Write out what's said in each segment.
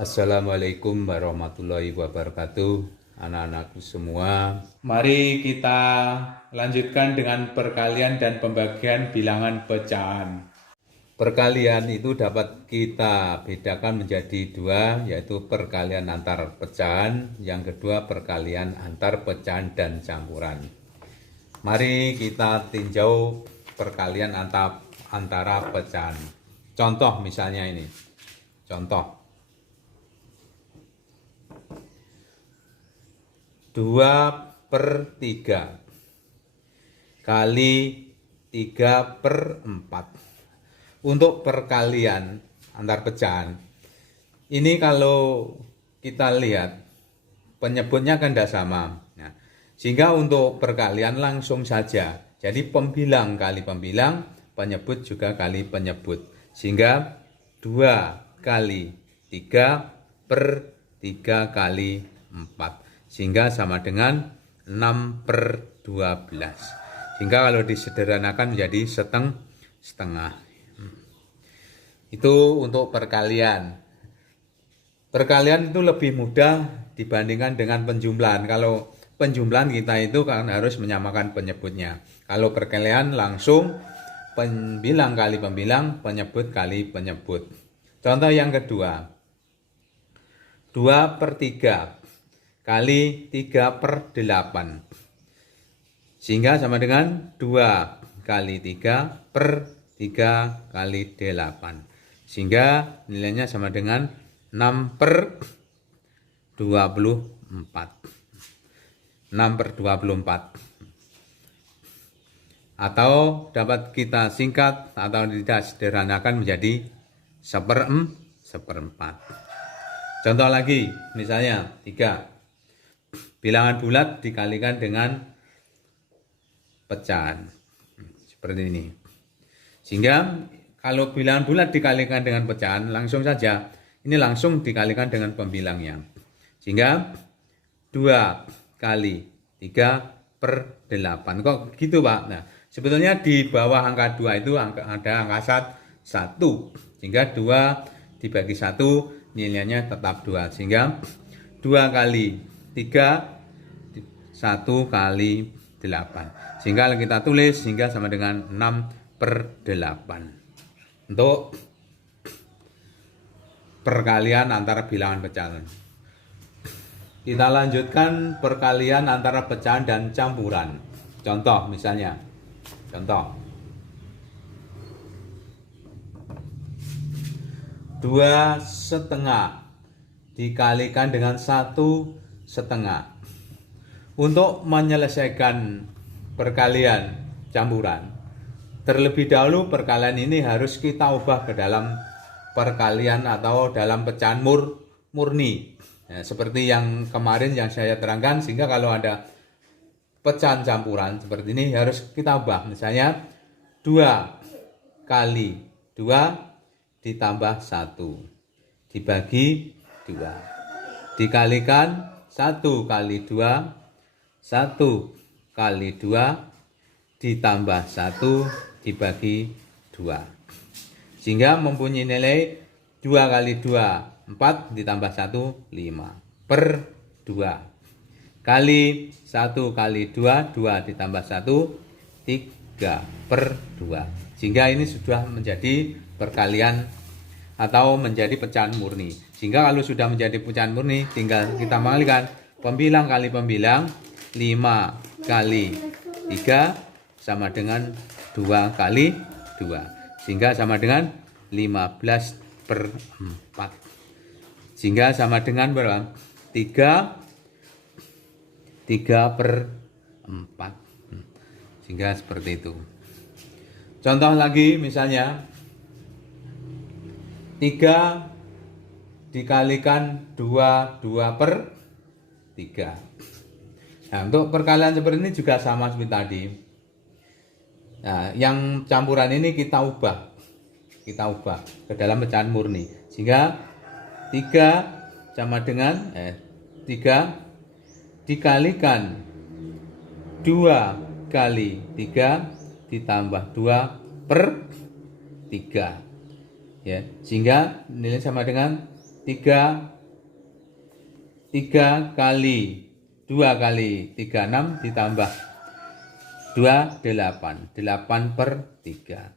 Assalamualaikum warahmatullahi wabarakatuh, anak-anakku semua. Mari kita lanjutkan dengan perkalian dan pembagian bilangan pecahan. Perkalian itu dapat kita bedakan menjadi dua, yaitu perkalian antar pecahan, yang kedua perkalian antar pecahan dan campuran. Mari kita tinjau perkalian antara pecahan. Contoh misalnya ini. Contoh 2/3 kali 3/4. Untuk perkalian antar pecahan ini kalau kita lihat penyebutnya kan tidak sama. Nah, sehingga untuk perkalian langsung saja. Jadi pembilang kali pembilang, penyebut juga kali penyebut. Sehingga 2 kali 3/3 kali 4. Sehingga sama dengan 6/12. Sehingga kalau disederhanakan menjadi setengah. Itu untuk perkalian. Perkalian itu lebih mudah dibandingkan dengan penjumlahan. Kalau penjumlahan kita itu kan harus menyamakan penyebutnya. Kalau perkalian langsung pembilang kali pembilang, penyebut kali penyebut. Contoh yang kedua, 2/3 kali 3/8. Sehingga sama dengan 2 kali 3/3 kali 8. Sehingga nilainya sama dengan 6/24. 6/24. Atau dapat kita singkat atau tidak sederhanakan menjadi 1/4. Contoh lagi, misalnya 3. Bilangan bulat dikalikan dengan pecahan. Seperti ini. Sehingga kalau bilangan bulat dikalikan dengan pecahan, langsung saja. Ini langsung dikalikan dengan pembilangnya. Sehingga 2 kali 3/8. Kok gitu Pak? Nah, sebetulnya di bawah angka 2 itu ada angka 1. Sehingga 2 dibagi 1 nilainya tetap 2. Sehingga 2 kali 3, 1 kali 8. Sehingga kita tulis sehingga sama dengan 6/8. Untuk perkalian antara bilangan pecahan. Kita lanjutkan perkalian antara pecahan dan campuran. Contoh misalnya. Contoh 2/2 dikalikan dengan 1/2. Untuk menyelesaikan perkalian campuran, terlebih dahulu perkalian ini harus kita ubah ke dalam perkalian atau dalam pecahan murni. Ya, seperti yang kemarin yang saya terangkan, sehingga kalau ada pecahan campuran seperti ini harus kita ubah. Misalnya 2 kali 2 ditambah 1 dibagi 2. Dikalikan 1 kali 2, 1 kali 2 ditambah 1 dibagi 2. Sehingga mempunyai nilai 2 kali 2, 4 ditambah 1, 5/2. Kali 1 kali 2, 2 ditambah 1, 3/2. Sehingga ini sudah menjadi perkalian atau menjadi pecahan murni. Sehingga kalau sudah menjadi pecahan murni, tinggal kita mengalikan pembilang kali pembilang. 5 kali 3 sama dengan 2 kali 2. Sehingga sama dengan 15/4. Sehingga sama dengan berapa? 3/4. Sehingga seperti itu. Contoh lagi misalnya 3 dikalikan 2/3. Nah, untuk perkalian seperti ini juga sama seperti tadi. Nah, yang campuran ini kita ubah ke dalam pecahan murni. Sehingga 3 sama dengan 3 dikalikan 2 kali 3 ditambah 2/3. Ya, sehingga nilai sama dengan 3 kali 2 kali 3 6 ditambah 2 8 8/3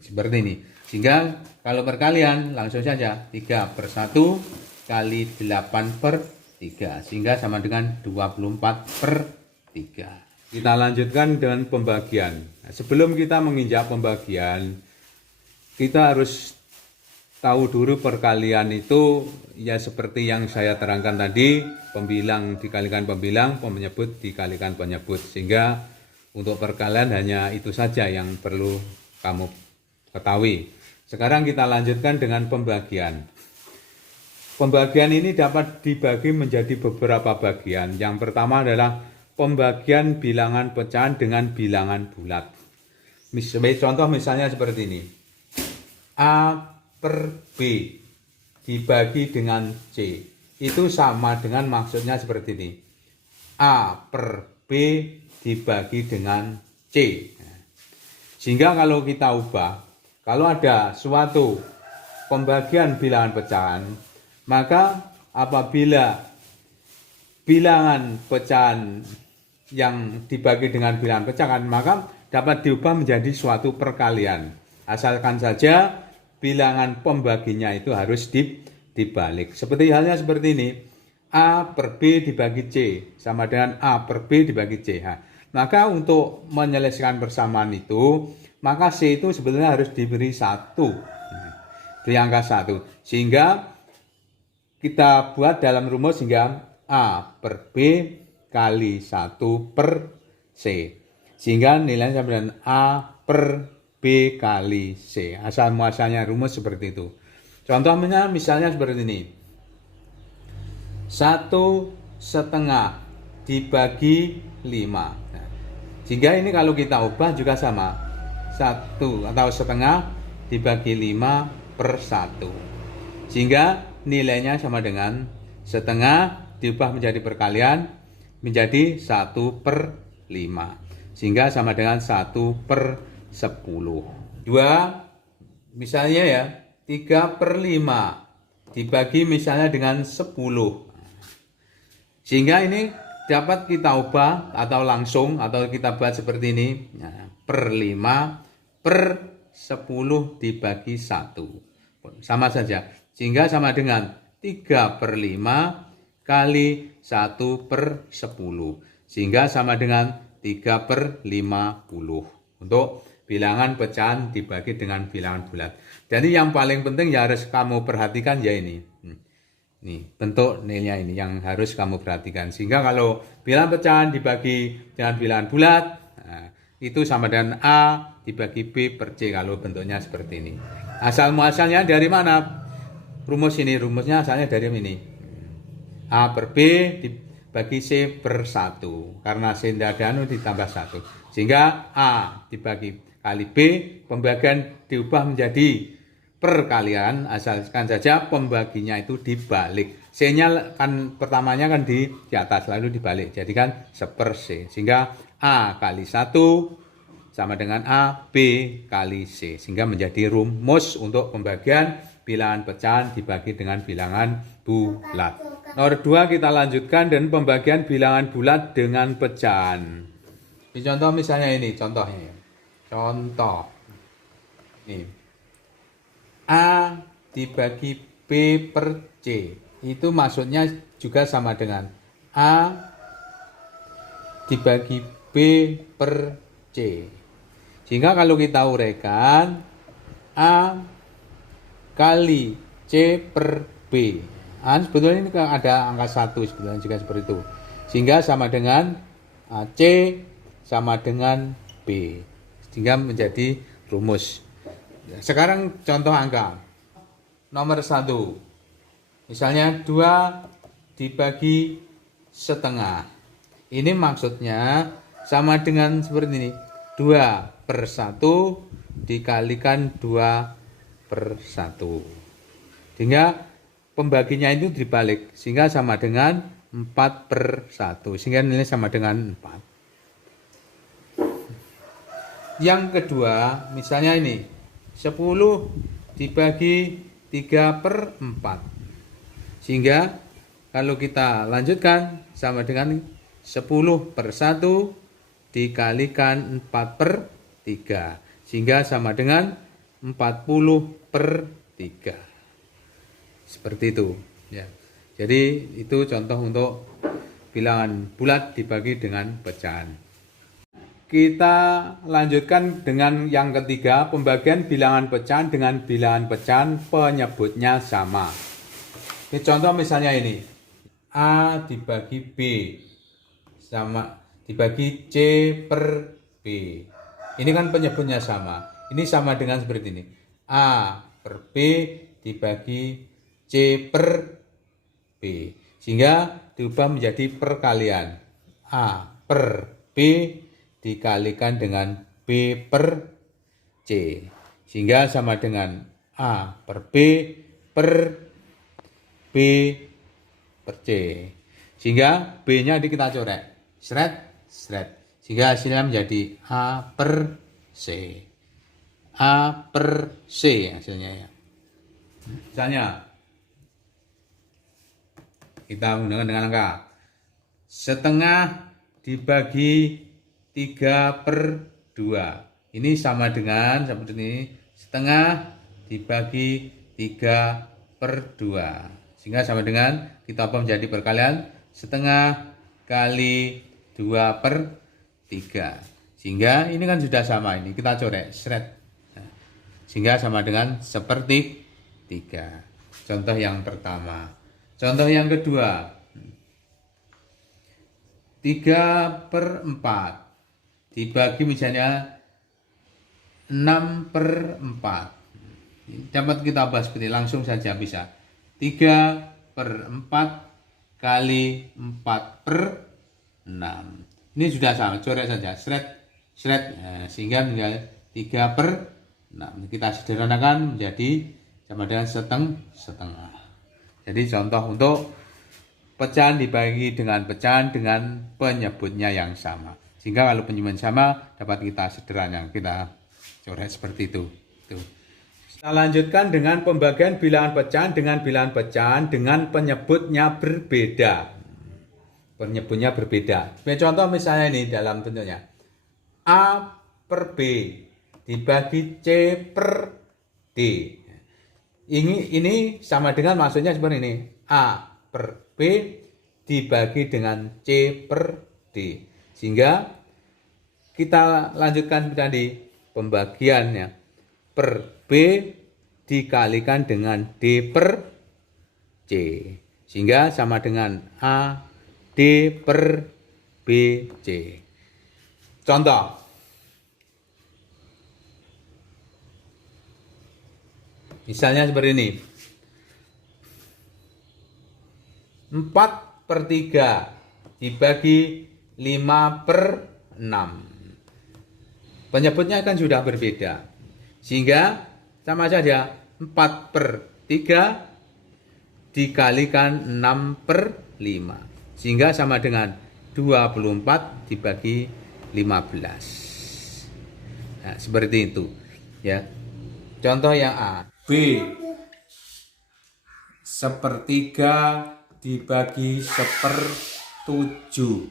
seperti ini. Sehingga kalau perkalian langsung saja 3/1 kali 8/3 sehingga sama dengan 24/3. Kita lanjutkan dengan pembagian. Nah, sebelum kita menginjak pembagian, kita harus tahu dulu perkalian itu ya seperti yang saya terangkan tadi, pembilang dikalikan pembilang, penyebut dikalikan penyebut. Sehingga untuk perkalian hanya itu saja yang perlu kamu ketahui. Sekarang kita lanjutkan dengan pembagian. Pembagian ini dapat dibagi menjadi beberapa bagian. Yang pertama adalah pembagian bilangan pecahan dengan bilangan bulat. Contoh misalnya seperti ini. A/B dibagi dengan C. Itu sama dengan maksudnya seperti ini. A/B dibagi dengan C. Sehingga kalau kita ubah, kalau ada suatu pembagian bilangan pecahan, maka apabila bilangan pecahan yang dibagi dengan bilangan pecahan, maka dapat diubah menjadi suatu perkalian. Asalkan saja bilangan pembaginya itu harus dibalik. Seperti halnya seperti ini. A/B dibagi C sama dengan A/B dibagi C. Maka untuk menyelesaikan persamaan itu, maka C itu sebetulnya harus diberi 1. Beri angka 1. Sehingga kita buat dalam rumus hingga A/B kali 1/C. Sehingga nilainya sama dengan A/B kali C. Asal muasalnya rumus seperti itu. Contohnya misalnya seperti ini. 1/2 dibagi 5. Nah, sehingga ini kalau kita ubah juga sama. 1 atau setengah dibagi 5/1. Sehingga nilainya sama dengan setengah diubah menjadi perkalian menjadi 1/5. Sehingga sama dengan 1/10. 2 misalnya ya 3/5 dibagi misalnya dengan 10. Sehingga ini dapat kita ubah atau langsung atau kita buat seperti ini. Nah, per 5/10 dibagi 1. Sama saja. Sehingga sama dengan 3/5 kali 1/10. Sehingga sama dengan 3/50. Untuk bilangan pecahan dibagi dengan bilangan bulat. Jadi yang paling penting ya harus kamu perhatikan ya ini. Nih, bentuk nilainya ini yang harus kamu perhatikan. Sehingga kalau bilangan pecahan dibagi dengan bilangan bulat, nah, itu sama dengan A dibagi B per C kalau bentuknya seperti ini. Asal muasalnya dari mana? Rumus ini, rumusnya asalnya dari ini. A per B dibagi C per 1. Karena C tidak ada ditambah 1. Sehingga A dibagi kali B, pembagian diubah menjadi perkalian, asalkan saja pembaginya itu dibalik. C-nya kan pertamanya kan di atas lalu dibalik. Jadi kan 1/C. Sehingga A kali 1 sama dengan A, B kali C. Sehingga menjadi rumus untuk pembagian bilangan pecahan dibagi dengan bilangan bulat. Nomor 2 kita lanjutkan dengan pembagian bilangan bulat dengan pecahan. Di contoh misalnya ini contohnya. Contoh. Ini. A dibagi B per C. Itu maksudnya juga sama dengan A dibagi B per C. Sehingga kalau kita uraikan A kali C per B. Sebetulnya ini ada angka 1 sebetulnya juga seperti itu. Sehingga sama dengan C sama dengan B. Sehingga menjadi rumus. Sekarang contoh angka. Nomor 1. Misalnya 2 dibagi setengah. Ini maksudnya sama dengan seperti ini. 2/1 dikalikan 2/1. Sehingga pembaginya itu dibalik. Sehingga sama dengan 4/1. Sehingga nilai sama dengan 4. Yang kedua, misalnya ini. 10 dibagi 3/4. Sehingga kalau kita lanjutkan sama dengan 10/1 dikalikan 4/3. Sehingga sama dengan 40/3. Seperti itu. Ya. Jadi itu contoh untuk bilangan bulat dibagi dengan pecahan. Kita lanjutkan dengan yang ketiga, pembagian bilangan pecahan dengan bilangan pecahan penyebutnya sama. Ini contoh misalnya ini, A dibagi B sama dibagi C per B. Ini kan penyebutnya sama. Ini sama dengan seperti ini. A per B dibagi C per B. Sehingga diubah menjadi perkalian. A per B dikalikan dengan B per C. Sehingga sama dengan A per B per B per C. Sehingga B-nya kita coret. Seret. Sehingga hasilnya menjadi A per C. A per C hasilnya ya. Misalnya, kita menggunakan dengan angka setengah dibagi 3/2. Ini sama dengan seperti ini, setengah dibagi 3/2. Sehingga sama dengan kita ubah menjadi perkalian setengah kali 2/3. Sehingga ini kan sudah sama, ini kita coret seret. Sehingga sama dengan 1/3. Contoh yang pertama. Contoh yang kedua, 3/4 dibagi misalnya 6/4. Dapat kita bahas seperti langsung saja bisa. 3/4 kali 4/6. Ini sudah sama, coret saja, seret. Nah, sehingga menjadi 3/6. Kita sederhanakan menjadi sama dengan setengah. Jadi contoh untuk pecahan dibagi dengan pecahan dengan penyebutnya yang sama. Sehingga kalau penyebutnya sama dapat kita sederhanakan, kita coret seperti itu. Kita lanjutkan dengan pembagian bilangan pecahan dengan bilangan pecahan dengan penyebutnya berbeda. Penyebutnya berbeda. Contoh misalnya ini dalam bentuknya A per B dibagi C per D. Ini sama dengan maksudnya seperti ini. A per B dibagi dengan C per D. Sehingga kita lanjutkan tadi pembagiannya. Per B dikalikan dengan D per C. Sehingga sama dengan A D per B C. Contoh. Misalnya seperti ini. 4/3 dibagi 5/6. Penyebutnya kan sudah berbeda. Sehingga sama saja 4/3 dikalikan 6/5. Sehingga sama dengan 24 dibagi 15. Nah, seperti itu. Ya. Contoh yang A. B 1/3 dibagi 1/7.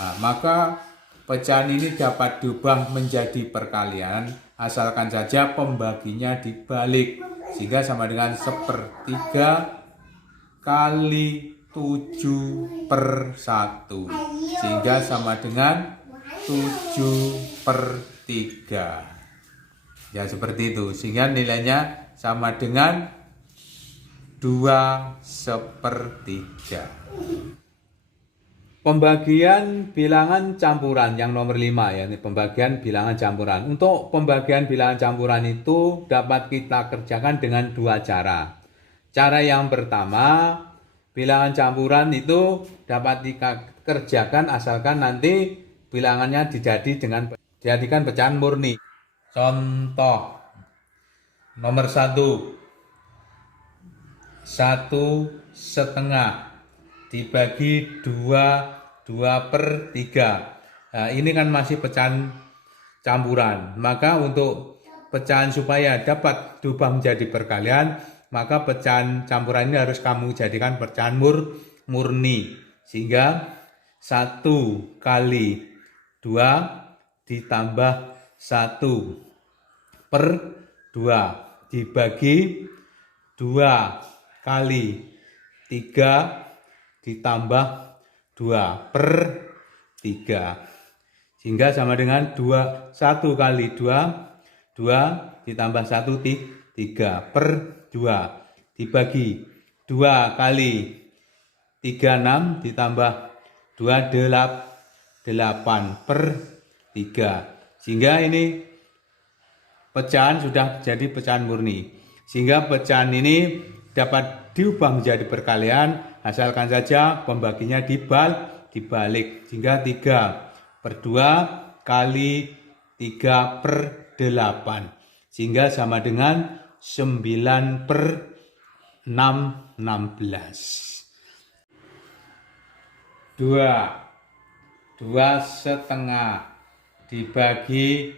Nah, maka pecahan ini dapat diubah menjadi perkalian asalkan saja pembaginya dibalik, sehingga sama dengan 1/3 kali 7/1, sehingga sama dengan 7/3. Ya seperti itu, sehingga nilainya sama dengan 2/3. Pembagian bilangan campuran yang nomor 5 ya, ini pembagian bilangan campuran. Untuk pembagian bilangan campuran itu dapat kita kerjakan dengan dua cara. Cara yang pertama, bilangan campuran itu dapat dikerjakan asalkan nanti bilangannya dijadikan pecahan murni. Contoh nomor 1, 1/2 dibagi 2/3. Nah, ini kan masih pecahan campuran. Maka untuk pecahan supaya dapat diubah menjadi perkalian, maka pecahan campuran ini harus kamu jadikan pecahan murni. Sehingga 1 kali 2 ditambah 1 per 2 dibagi 2 kali 3 ditambah 2 per 3. Sehingga sama dengan 1 kali 2 ditambah 1 3 per 2 dibagi 2 kali 3 6 ditambah 2 8 per 3. Sehingga ini pecahan sudah jadi pecahan murni. Sehingga pecahan ini dapat diubah menjadi perkalian asalkan saja pembaginya dibalik. Sehingga 3 per 2 kali 3 per 8. Sehingga sama dengan 9 per 6, 16. 2 setengah dibagi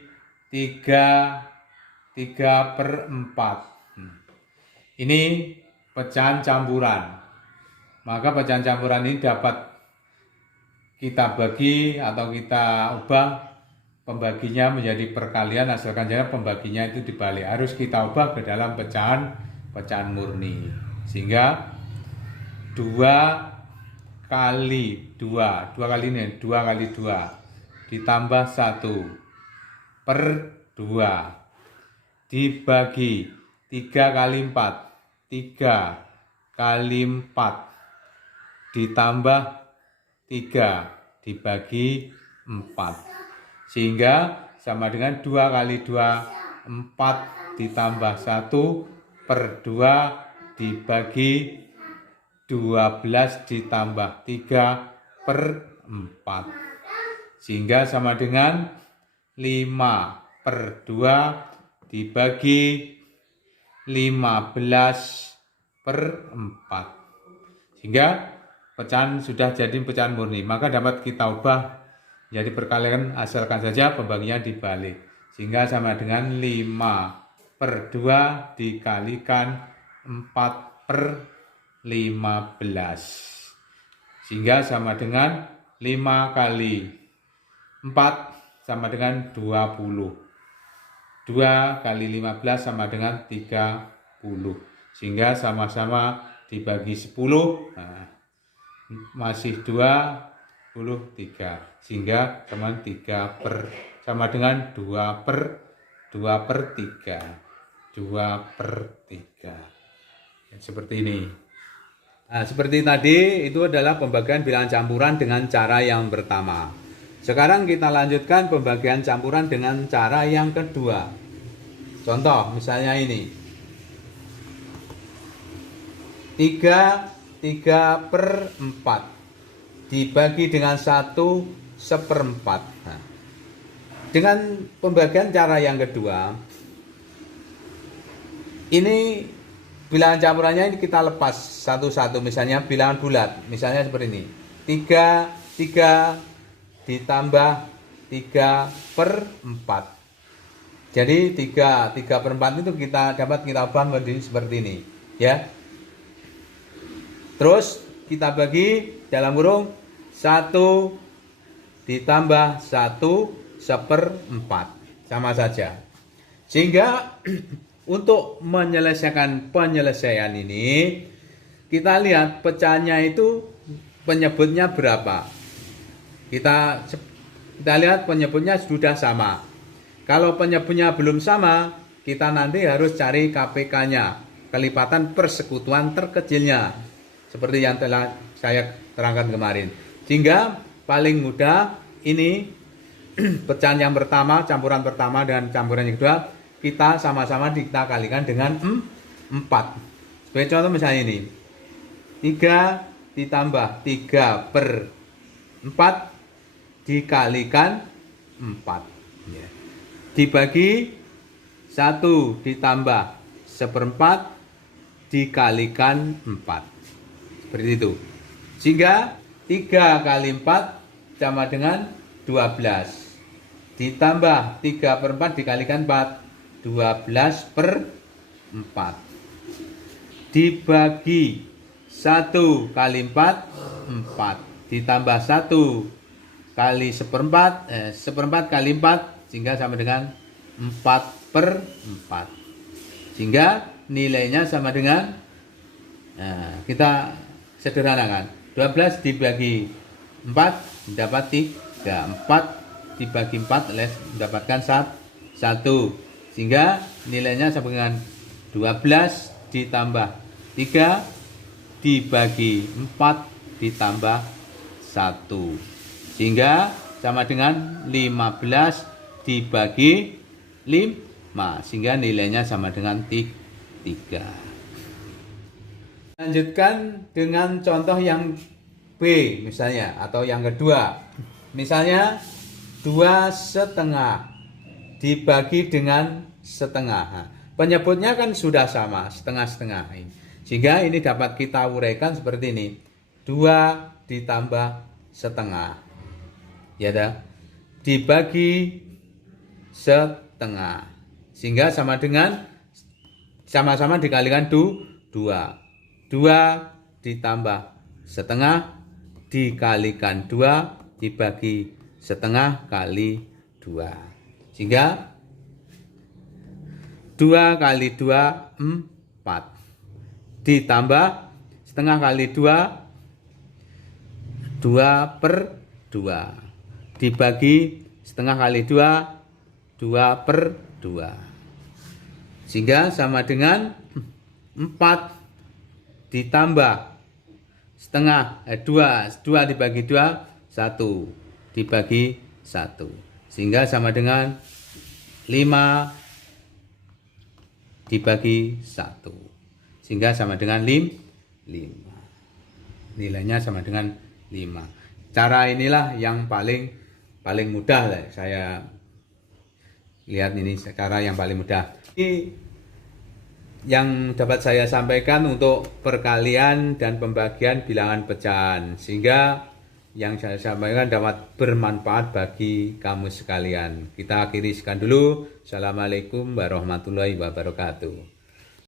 3 per 4. Ini pecahan campuran. Maka pecahan campuran ini dapat kita bagi atau kita ubah pembaginya menjadi perkalian asalkan saja pembaginya itu dibalik. Harus kita ubah ke dalam pecahan murni. Sehingga 2 kali 2 kali 2 ditambah 1 per 2 dibagi 3 kali 4 ditambah 3 dibagi 4. Sehingga sama dengan 2 kali 2 4 ditambah 1 per 2 dibagi 12 ditambah 3 per 4. Sehingga sama dengan 5 per 2 dibagi 15 per 4. Sehingga pecahan sudah jadi pecahan murni. Maka dapat kita ubah jadi perkalian asalkan saja pembaginya dibalik. Sehingga sama dengan 5 per 2 dikalikan 4 per 15. Sehingga sama dengan 5 kali 4 sama dengan 20. 2 kali 15 sama dengan 30. Sehingga sama-sama dibagi 10. Nah, masih 23. Sehingga sama dengan 2 per 3. 2 per 3. Seperti ini. Nah, seperti tadi itu adalah pembagian bilangan campuran dengan cara yang pertama. Sekarang kita lanjutkan pembagian campuran dengan cara yang kedua. Contoh misalnya ini. 3 per 4 dibagi dengan 1 seperempat. Nah, dengan pembagian cara yang kedua, ini bilangan campurannya ini kita lepas satu-satu. Misalnya bilangan bulat, misalnya seperti ini. 3 ditambah 3 per 4. Jadi 3 per 4 itu kita ubah menjadi seperti ini, ya. Terus kita bagi dalam kurung 1 ditambah 1 seperempat. Sama saja. Sehingga untuk menyelesaikan penyelesaian ini, kita lihat pecahannya itu penyebutnya berapa. Kita lihat penyebutnya sudah sama. Kalau penyebutnya belum sama, kita nanti harus cari KPK-nya, kelipatan persekutuan terkecilnya. Seperti yang telah saya terangkan kemarin. Sehingga paling mudah ini pecahan yang pertama, campuran pertama dan campuran yang kedua, kita sama-sama kita kalikan dengan 4. Sebagai contoh misalnya ini. 3 ditambah 3 per 4 dikalikan 4. Ya. Dibagi 1 ditambah seperempat dikalikan 4. Seperti itu. Sehingga 3 kali 4 sama dengan 12. Ditambah 3 per 4 dikalikan 4. 12 per 4. dibagi 1 kali 4, 4. Ditambah 1 kali seperempat, seperempat kali 4, sehingga sama dengan 4/4. Sehingga nilainya sama dengan, nah, kita sederhanakan. 12 dibagi 4 mendapat 3. 4 dibagi 4 mendapatkan 1. Sehingga nilainya sama dengan 12 ditambah 3 dibagi 4 ditambah 1. Sehingga sama dengan 15 dibagi 5. Sehingga nilainya sama dengan 3. Lanjutkan dengan contoh yang B misalnya, atau yang kedua. Misalnya 2,5 dibagi dengan setengah. Nah, penyebutnya kan sudah sama, setengah-setengah. Sehingga ini dapat kita uraikan seperti ini. 2 ditambah setengah. Ya dah. Dibagi setengah. Sehingga sama dengan, sama-sama dikalikan 2. 2 ditambah setengah dikalikan 2 dibagi setengah kali 2. Sehingga 2 kali 2, 4. Ditambah setengah kali 2, 2/2. Dibagi setengah kali 2, 2/2. Sehingga sama dengan 4 ditambah setengah, 2 dibagi 2, 1 dibagi 1. Sehingga sama dengan 5 dibagi 1. Sehingga sama dengan 5. Nilainya sama dengan 5. Cara inilah yang paling mudah lah. Saya lihat ini cara yang paling mudah. Ini yang dapat saya sampaikan untuk perkalian dan pembagian bilangan pecahan, sehingga yang saya sampaikan dapat bermanfaat bagi kamu sekalian. Kita akhiri sekian dulu. Assalamualaikum warahmatullahi wabarakatuh.